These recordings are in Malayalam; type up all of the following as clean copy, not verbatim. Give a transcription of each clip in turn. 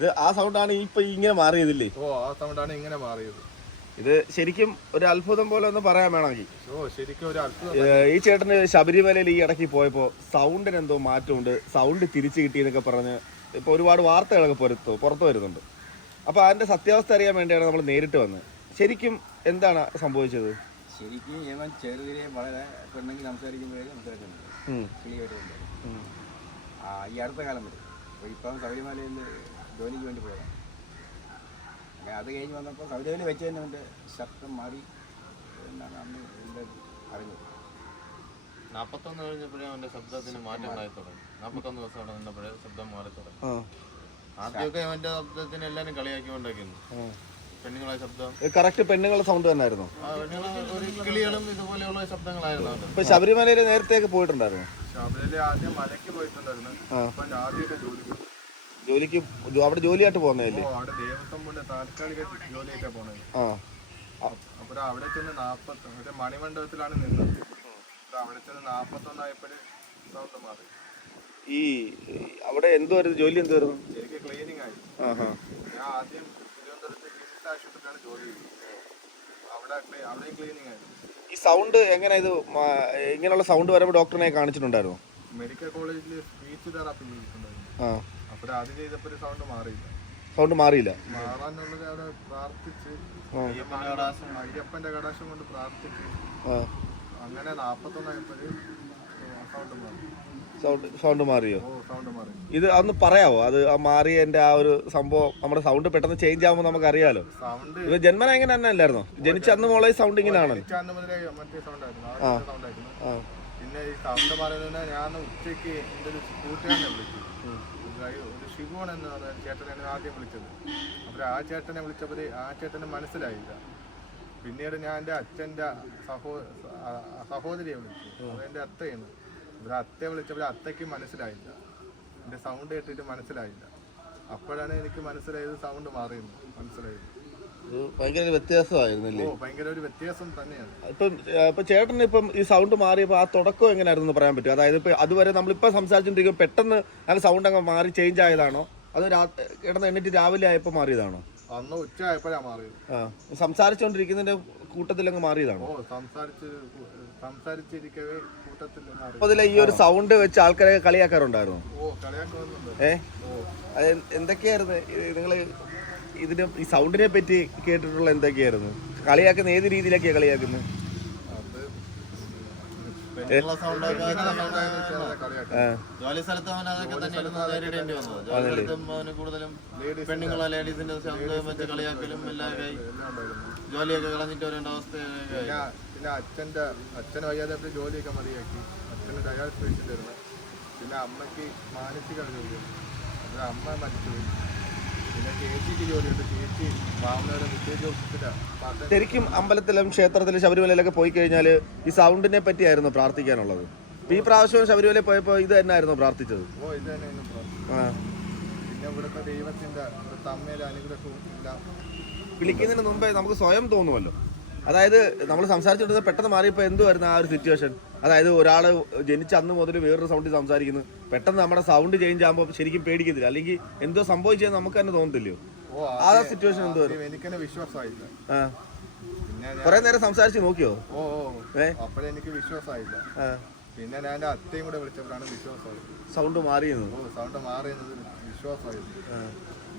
ഇത് ആ സൗണ്ടാണ് ഇപ്പൊ ഇങ്ങനെ മാറിയതില്ലേ? ഓ ആ സൗണ്ടാണ് ഇങ്ങനെ മാറിയത്. ഇത് ശരിക്കും ഒരു അത്ഭുതം പോലെ ഒന്ന് പറയാൻ വേണമെങ്കിൽ. ഓ ശരിക്കും ഒരു അത്ഭുതം. ഈ ചേട്ടന് ശബരിമലയിൽ ഈ ഇടയ്ക്ക് പോയപ്പോൾ സൗണ്ടിന് എന്തോ മാറ്റമുണ്ട്, സൗണ്ട് തിരിച്ചു കിട്ടിയെന്നൊക്കെ പറഞ്ഞ് ഇപ്പോൾ ഒരുപാട് വാർത്തകളൊക്കെ പുറത്തു വരുന്നുണ്ട്. അപ്പോൾ അതിൻ്റെ സത്യാവസ്ഥ അറിയാൻ വേണ്ടിയാണ് നമ്മൾ നേരിട്ട് വന്നത്. ശരിക്കും എന്താണ് സംഭവിച്ചത്? ശരിക്കും ഇവൻ ചെറുതിലെ വളരെ പെണ്ണെങ്കിൽ സംസാരിക്കുമ്പോഴേ സംസാരിക്കുന്നുണ്ട്, ക്ലിയറായിട്ടുണ്ട്. ഈ അടുത്ത കാലം വരെ ഇപ്പം ശബരിമലയിൽ ജോലിക്ക് വേണ്ടി പോയതാണ്. അത് കഴിഞ്ഞ് വന്നപ്പോൾ ശബരിമല വെച്ച് തന്നെ അവൻ്റെ ശബ്ദം മാറി എന്നാണ് അന്ന് എൻ്റെ അറിഞ്ഞത്. 41 കഴിഞ്ഞപ്പോഴേ അവൻ്റെ ശബ്ദത്തിന് മാറ്റം ഉണ്ടായി തുടങ്ങി. 41 ദിവസം അവിടെ നിന്നപ്പോഴേ ശബ്ദം മാറി തുടങ്ങി. ആദ്യമൊക്കെ അവൻ്റെ ശബ്ദത്തിന് എല്ലാവരും കളിയാക്കിക്കൊണ്ടിരിക്കുന്നു. പെണ്ണുങ്ങളെ ശബ്ദം കറക്റ്റ് പെണ്ണുങ്ങളുടെ സൗണ്ട് തന്നെയായിരുന്നു. കിളികളും ഇതുപോലെയുള്ള ശബ്ദങ്ങളായിരുന്നു. ഇപ്പൊ ശബരിമലയിൽ നേരത്തെ പോയിട്ടുണ്ടായിരുന്നു? ശബരിമല ആദ്യം മലയ്ക്ക് പോയിട്ടുണ്ടായിരുന്നു. ജോലിക്ക് അവിടെ ജോലിയായിട്ട് പോകുന്നതല്ലേ? അവിടെ ദേവസ്വം കൊണ്ട് താൽക്കാലിക ജോലിയായിട്ടാണ് പോണത്. അപ്പോൾ അവിടെ ചെന്ന് 40 മണിമണ്ഡപത്തിലാണ് നിന്നത്. അവിടെ ചെന്ന് 41 ആയപ്പോഴേ സൗണ്ട് മാറി. ഈ അവിടെ എന്തുവായിരുന്നു ജോലി? എന്തുവായിരുന്നു? എനിക്ക് ക്ലീനിങ് ആയി. ഞാൻ ആദ്യം തിരുവനന്തപുരത്ത് ആശുപത്രിയിലാണ് ജോലി ചെയ്തത്. അവിടെ ക്ലീനിങ് ആയിരുന്നു. ഈ സൗണ്ട് എങ്ങനെ ഇത് ഇങ്ങനെയുള്ള സൗണ്ട് വരുമ്പോൾ ഡോക്ടറിനെ കാണിച്ചിട്ടുണ്ടായിരുന്നു? മെഡിക്കൽ കോളേജിൽ സ്പീച്ച് തെറാപ്പി ചെയ്തിട്ടുണ്ടായിരുന്നു. അപ്പോൾ അത് ചെയ്തപ്പോൾ സൗണ്ട് മാറിയില്ല. സൗണ്ട് മാറിയില്ല. മാറാനുള്ളത് അവിടെ പ്രാർത്ഥിച്ച് അയ്യപ്പന്റെ കടാശം കൊണ്ട് പ്രാർത്ഥിച്ച് അങ്ങനെ 41 ആയപ്പോഴേ സൗണ്ട് മാറി. സൗണ്ട് മാറിയോ? സൗണ്ട് മാറി. ഇത് അതൊന്ന് പറയാവോ? അത് മാറിയതിന്റെ ആ ഒരു സംഭവം, നമ്മുടെ സൗണ്ട് പെട്ടെന്ന് ചേഞ്ച് ആകുമ്പോൾ നമുക്ക് അറിയാലോ. ഇത് ജന്മന എങ്ങനെ തന്നെ അല്ലായിരുന്നോ? ജനിച്ച അന്ന് മോളെ സൗണ്ട് ഇങ്ങനെയാണോ? പിന്നെ ഈ സൗണ്ട് മാറിയതിന് ഞാൻ ഉച്ചയ്ക്ക് എൻ്റെ ഒരു കൂട്ടുകാരനെ വിളിച്ചു. ഒരു ഷിഗോൺ എന്ന് പറഞ്ഞ ചേട്ടനാണ് ആദ്യം വിളിച്ചത്. അപ്പോൾ ആ ചേട്ടനെ വിളിച്ചപ്പോൾ ആ ചേട്ടന് മനസ്സിലായില്ല. പിന്നീട് ഞാൻ എൻ്റെ അച്ഛൻ്റെ സഹോദരിയെ വിളിച്ചു. അതെൻ്റെ അത്തയാണ്. ഒരു അത്തയെ വിളിച്ചപ്പോൾ അത്തയ്ക്ക് മനസ്സിലായില്ല. എൻ്റെ സൗണ്ട് കേട്ടിട്ട് മനസ്സിലായില്ല. അപ്പോഴാണ് എനിക്ക് മനസ്സിലായത് സൗണ്ട് മാറിയെന്ന് മനസ്സിലായത്. ഭയങ്കര വ്യത്യാസമായിരുന്നല്ലേ? ഭയങ്കര ഒരു വ്യത്യാസം തന്നെയാണ്. ഇപ്പം ചേട്ടന് ഇപ്പം ഈ സൗണ്ട് മാറിയപ്പോൾ ആ തുടക്കം എങ്ങനെയായിരുന്നു പറയാൻ പറ്റും? അതായത് ഇപ്പം അതുവരെ നമ്മളിപ്പോൾ സംസാരിച്ചുകൊണ്ടിരിക്കുമ്പോൾ പെട്ടെന്ന് ആ സൗണ്ട് അങ്ങ് മാറി ചേഞ്ച് ആയതാണോ, അത് കിടന്ന് എണ്ണിട്ട് രാവിലെ ആയപ്പോൾ മാറിയതാണോ? അന്ന് ഉച്ച ആയപ്പോഴാണ് മാറിയത്. സംസാരിച്ചുകൊണ്ടിരിക്കുന്നതിന്റെ കൂട്ടത്തിൽ അങ്ങ് മാറിയതാണോ? സംസാരിച്ചിരിക്കവേ കൂട്ടത്തിൽ. അപ്പൊ ഈ ഒരു സൗണ്ട് വെച്ച് ആൾക്കാരെ കളിയാക്കാറുണ്ടായിരുന്നു? എന്തൊക്കെയായിരുന്നു നിങ്ങള് ഇതിന് ഈ സൗണ്ടിനെ പറ്റി കേട്ടിട്ടുള്ള? എന്തൊക്കെയായിരുന്നു കളിയാക്കുന്ന? ഏത് രീതിയിലൊക്കെയാ കളിയാക്കുന്നത്? ജോലി സ്ഥലത്ത് അവൻ അതൊക്കെ തന്നെയായിരുന്നു നേരിടേണ്ടി വന്നത്. ജോലി സ്ഥലത്തും അവന് കൂടുതലും പെണ്ണുങ്ങളെ ലേഡീസിന്റെ ശബ്ദം വെച്ച് കളിയാക്കലും എല്ലാവരും ജോലിയൊക്കെ കളഞ്ഞിട്ട് വരേണ്ട അവസ്ഥ. പിന്നെ അച്ഛൻ വയ്യാതെ ജോലിയൊക്കെ മതിയാക്കി. അച്ഛന് ഡയാലിസിസ് പേഷ്യൻ്റായിരുന്നു. പിന്നെ അമ്മയ്ക്ക് മാനസിക ജോലിയുണ്ട്. അത് അമ്മ മരിച്ചുപോയി. പിന്നെ ചേച്ചിക്ക് ജോലിയുണ്ട്. ചേച്ചി വാമനയുടെ വില്ലേജ് ഓഫീസിലാണ്. ശരിക്കും അമ്പലത്തിലും ക്ഷേത്രത്തിലും ശബരിമലയിലൊക്കെ പോയി കഴിഞ്ഞാൽ ഈ സൗണ്ടിനെ പറ്റിയായിരുന്നു പ്രാർത്ഥിക്കാനുള്ളത്. ഈ പ്രാവശ്യം ശബരിമല പോയപ്പോൾ ഇത് തന്നെയായിരുന്നു പ്രാർത്ഥിച്ചത്? ഇത് തന്നെയായിരുന്നു പ്രാർത്ഥിച്ചത്. പിന്നെ ഇവിടുത്തെ ദൈവത്തിന്റെ അമ്മയുടെ അനുഗ്രഹവും എല്ലാം വിളിക്കുന്നതിന് മുമ്പേ നമുക്ക് സ്വയം തോന്നുമല്ലോ. അതായത് നമ്മൾ സംസാരിച്ചുകൊണ്ടിരുന്നത് പെട്ടെന്ന് മാറിയപ്പോൾ എന്തുവായിരുന്നു ആ ഒരു സിറ്റുവേഷൻ? അതായത് ഒരാൾ ജനിച്ച അന്ന് മുതൽ വേറൊരു സൗണ്ടിൽ സംസാരിക്കുന്നു, പെട്ടെന്ന് നമ്മുടെ സൗണ്ട് ചേഞ്ച് ആകുമ്പോൾ ശരിക്കും പേടിക്കത്തില്ല? അല്ലെങ്കിൽ എന്തോ സംഭവിച്ചതെന്ന് നമുക്ക് തന്നെ തോന്നത്തില്ലയോ? ആ സിറ്റുവേഷൻ എന്തുവായിരുന്നു? എനിക്കെന്നെ വിശ്വാസമായില്ല. കുറെ നേരം സംസാരിച്ച് നോക്കിയോ? അപ്പോഴെനിക്ക് വിശ്വാസമായില്ല. പിന്നെ ഞാൻ എൻ്റെ അത്തയും കൂടെ വിളിച്ചപ്പോഴാണ് വിശ്വാസമായത്. സൗണ്ട് മാറിയെന്ന്? സൗണ്ട് മാറിയെന്നത് വിശ്വാസമായിരുന്നു.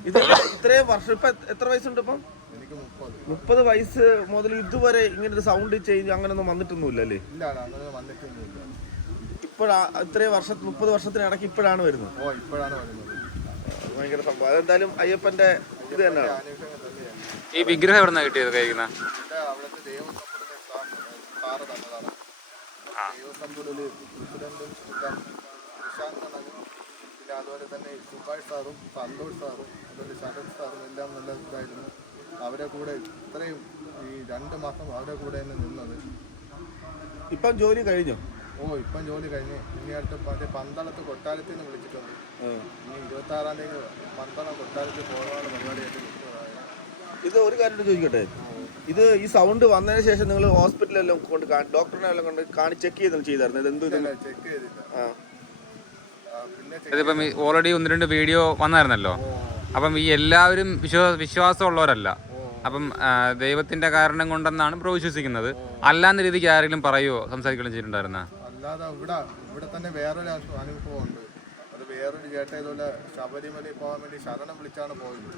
ഇത് ഇത്രയും വർഷം ഇപ്പൊ എത്ര വയസ്സുണ്ട്? ഇപ്പം എനിക്ക് 30 വയസ്സ് മുതൽ ഇതുവരെ ഇങ്ങനെ ഒരു സൗണ്ട് ചേഞ്ച് അങ്ങനെയൊന്നും വന്നിട്ടൊന്നുമില്ല അല്ലേ? ഇല്ല, അങ്ങനെ വന്നിട്ടൊന്നുമില്ല. ഇപ്പോഴാ ഇത്രയും 30 വർഷത്തിനിടയ്ക്ക് ഇപ്പോഴാണ് വരുന്നത്? ഇപ്പോഴാണ് വരുന്നത്. ഭയങ്കര സംഭവം. അതെന്തായാലും അയ്യപ്പന്റെ ഇത് തന്നെയാണ്. ഈ വിഗ്രഹം എവിടെ നിന്നാണ് കിട്ടിയത്? കഴിക്കുന്ന അവിടുത്തെ ദേവസ്വം സാറ് തന്നതാണ്. ദേവസ്വം പ്രസിഡന്റും പിന്നെ അതുപോലെ തന്നെ സുഭാഷ് സാറും സന്തോഷ് സാറും അതുപോലെ ശരത് സാറും എല്ലാം നല്ല ഇതായിരുന്നു. അവരെ കൂടെ ഇത്രയും ഈ 2 മാസം അവരെ കൂടെ തന്നെ നിന്നത്. ഇപ്പം ജോലി കഴിഞ്ഞോ? ഇപ്പം ജോലി കഴിഞ്ഞ്. ഇനി അടുത്ത് പന്തളത്ത് കൊട്ടാരത്തിൽ നിന്ന് വിളിച്ചിട്ടുണ്ട്. ഇനി 26-ാം തീയതി പന്തളം കൊട്ടാരത്തിൽ പോകാനുള്ള പരിപാടിയായിട്ട് നിൽക്കുന്നതാണ്. ഇത് ഒരു കാര്യം ചോദിക്കട്ടെ, ഇത് ഈ സൗണ്ട് വന്നതിന് ശേഷം നിങ്ങൾ ഹോസ്പിറ്റലെല്ലാം കൊണ്ട് ഡോക്ടറിനെ എല്ലാം കൊണ്ട് ചെക്ക് ചെയ്തായിരുന്നു? ഇത് എന്ത് ചെക്ക് ചെയ്തില്ല. ഇതിപ്പം ഓൾറെഡി 1-2 വീഡിയോ വന്നായിരുന്നല്ലോ. അപ്പം ഈ എല്ലാവരും വിശ്വാസമുള്ളവരല്ല. അപ്പം ദൈവത്തിന്റെ കാരണം കൊണ്ടെന്നാണ് ബ്രോ വിശ്വസിക്കുന്നത്. അല്ലാന്ന രീതിക്ക് ആരെങ്കിലും പറയുമോ, സംസാരിക്കുകയും ചെയ്തിട്ടുണ്ടായിരുന്ന? അല്ലാതെ ഇവിടെ തന്നെ വേറൊരു അനുഭവം ഉണ്ട്. അത് വേറൊരു ചേട്ടൻ ഇതുപോലെ ശബരിമലയിൽ പോകാൻ വേണ്ടി ശരണം വിളിച്ചാണ് പോയത്.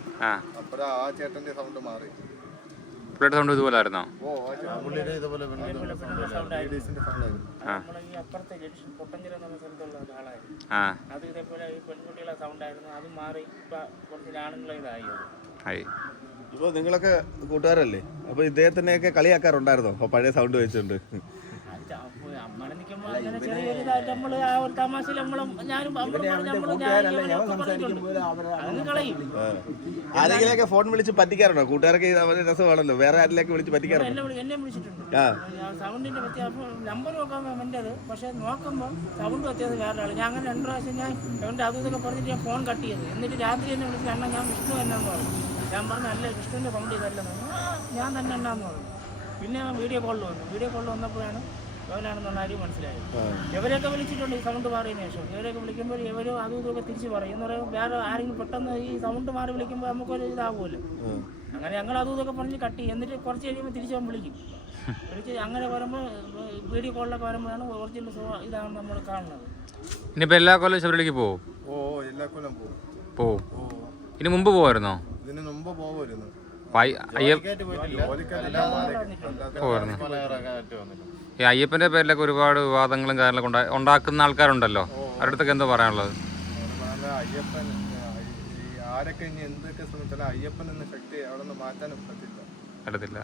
അപ്പോഴാ ആ ചേട്ടന്റെ സൗണ്ട് മാറി. പുള്ളിയുടെ സൗണ്ട് ഇതുപോലെ ആയിരുന്നോ? ഇതുപോലെ അപ്പുറത്തെ ജംഗ്ഷൻ പൊട്ടഞ്ചിറ എന്ന സ്ഥലത്തുള്ള ഒരാളായിരുന്നു. അത് ഇതേപോലെ ഈ പെൺകുട്ടികളെ സൗണ്ടായിരുന്നു. അത് മാറി ഇപ്പൊ കുറച്ച് ആണുങ്ങളെ ഇതായി. ഇപ്പൊ നിങ്ങളൊക്കെ കൂട്ടുകാരല്ലേ, അപ്പൊ ഇദ്ദേഹത്തിനെയൊക്കെ കളിയാക്കാറുണ്ടായിരുന്നോ അപ്പൊ പഴയ സൗണ്ട് വെച്ചുകൊണ്ട്? നമ്മളെ നിൽക്കുമ്പോൾ അങ്ങനെ ചെറിയൊരു ഇതായിട്ട് നമ്മള് ആ ഒരു തമാശയിൽ ഞാനും കളയും. ആരെങ്കിലൊക്കെ ഫോൺ വിളിച്ച് പറ്റിക്കാറുണ്ടോ? കൂട്ടുകാരൊക്കെ രസമാണല്ലോ, വേറെ ആരെങ്കിലൊക്കെ വിളിച്ച് പറ്റിക്കാറുണ്ടോ? എന്നെ വിളിച്ചിട്ടുണ്ട്. സൗണ്ടിന്റെ വ്യത്യാസം നമ്പർ നോക്കാൻ വേണ്ടത്, പക്ഷെ നോക്കുമ്പോൾ സൗണ്ട് വ്യത്യാസം വേറെ ആള്. ഞാൻ അങ്ങനെ 2 പ്രാവശ്യം ഞാൻ എന്റെ അതും ഇതൊക്കെ പറഞ്ഞിട്ട് ഞാൻ ഫോൺ കട്ട് ചെയ്തു. എന്നിട്ട് രാത്രി എന്നെ വിളിച്ച് എണ്ണ ഞാൻ വിഷ്ണു എന്നാന്ന് പറഞ്ഞു. ഞാൻ പറഞ്ഞു അല്ല വിഷ്ണുവിന്റെ സൗണ്ട് ഇതല്ലെന്ന്. ഞാൻ തന്നെ എണ്ണാന്ന് പറഞ്ഞു. പിന്നെ വീഡിയോ കോളിൽ വന്നു. വീഡിയോ കോളിൽ വന്നപ്പോഴാണ് ഇവനാണെന്നുള്ള കാര്യം മനസ്സിലായത്. ഇവരെയൊക്കെ വിളിച്ചിട്ടുണ്ട് ഈ സൗണ്ട് മാറിയതിനു ശേഷം. ഇവരെയൊക്കെ വിളിക്കുമ്പോൾ ഇവരും അതും ഇതൊക്കെ തിരിച്ച് പറയും. എന്ന് പറയുമ്പോൾ വേറെ ആരെങ്കിലും പെട്ടെന്ന് ഈ സൗണ്ട് മാറി വിളിക്കുമ്പോൾ നമുക്കൊരു ഇതാവുമല്ലോ. അങ്ങനെ ഞങ്ങൾ അതും ഇതൊക്കെ പറഞ്ഞ് കട്ട് ചെയ്യും. എന്നിട്ട് കുറച്ച് കഴിയുമ്പോൾ തിരിച്ച് വിളിക്കും. വിളിച്ച് അങ്ങനെ വരുമ്പോൾ വീഡിയോ കോളിലൊക്കെ വരുമ്പോഴാണ് ഒറിജിനൽ ഇതാണ് നമ്മൾ കാണുന്നത്. ഇനിയിപ്പോൾ എല്ലാ കൊല്ലം ശബരിമലയ്ക്ക് പോവും? എല്ലാ കൊല്ലം പോവും. ഇനി മുമ്പ് പോവായിരുന്നോ? ഇതിന് മുമ്പ് പോവായിരുന്നു. ഈ അയ്യപ്പന്റെ പേരിലൊക്കെ ഒരുപാട് വിവാദങ്ങളും കാര്യങ്ങളൊക്കെ ഉണ്ടാക്കുന്ന ആൾക്കാരുണ്ടല്ലോ, അവരുടെ അടുത്തൊക്കെ എന്താ പറയാനുള്ളത്? അയ്യപ്പൻ ആരൊക്കെ ഇനി എന്തൊക്കെ ശ്രമിച്ചാലും അയ്യപ്പൻ എന്ന ശക്തി അവിടെ നിന്ന് മാറ്റാനും പറ്റത്തില്ല.